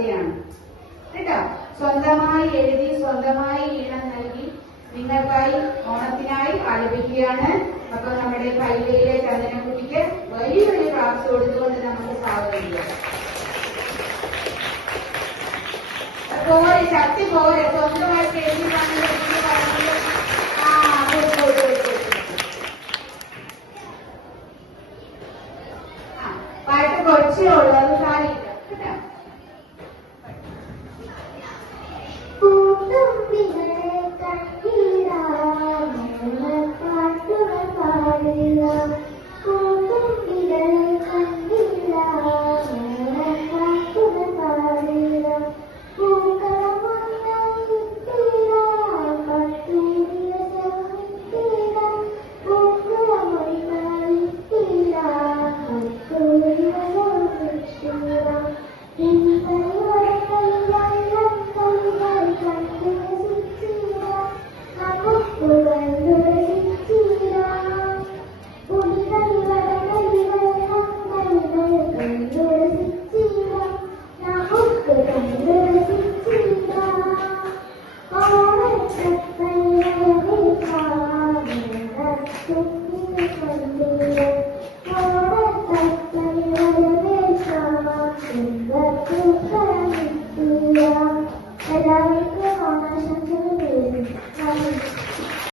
കവിതയാണ് കേട്ടോ. സ്വന്തമായി എഴുതി സ്വന്തമായി ഈണം നൽകി നിങ്ങൾക്കായി ഓണത്തിനായി ആലപിക്കുകയാണ്. അപ്പൊ നമ്മുടെ കൈലയിലെ ചന്ദനക്കുട്ടിക്ക് വലിയൊരു ക്ലാസ് കൊടുത്തുകൊണ്ട് നമുക്ക് സ്വാഗതം ചെയ്യാം. പോരെ ശക്തി പോരെ, സ്വന്തമായിട്ട് എഴുതി പാട്ട് കുറച്ചേ ഉള്ളൂ, അത് സാരിയില്ല കേട്ടോ.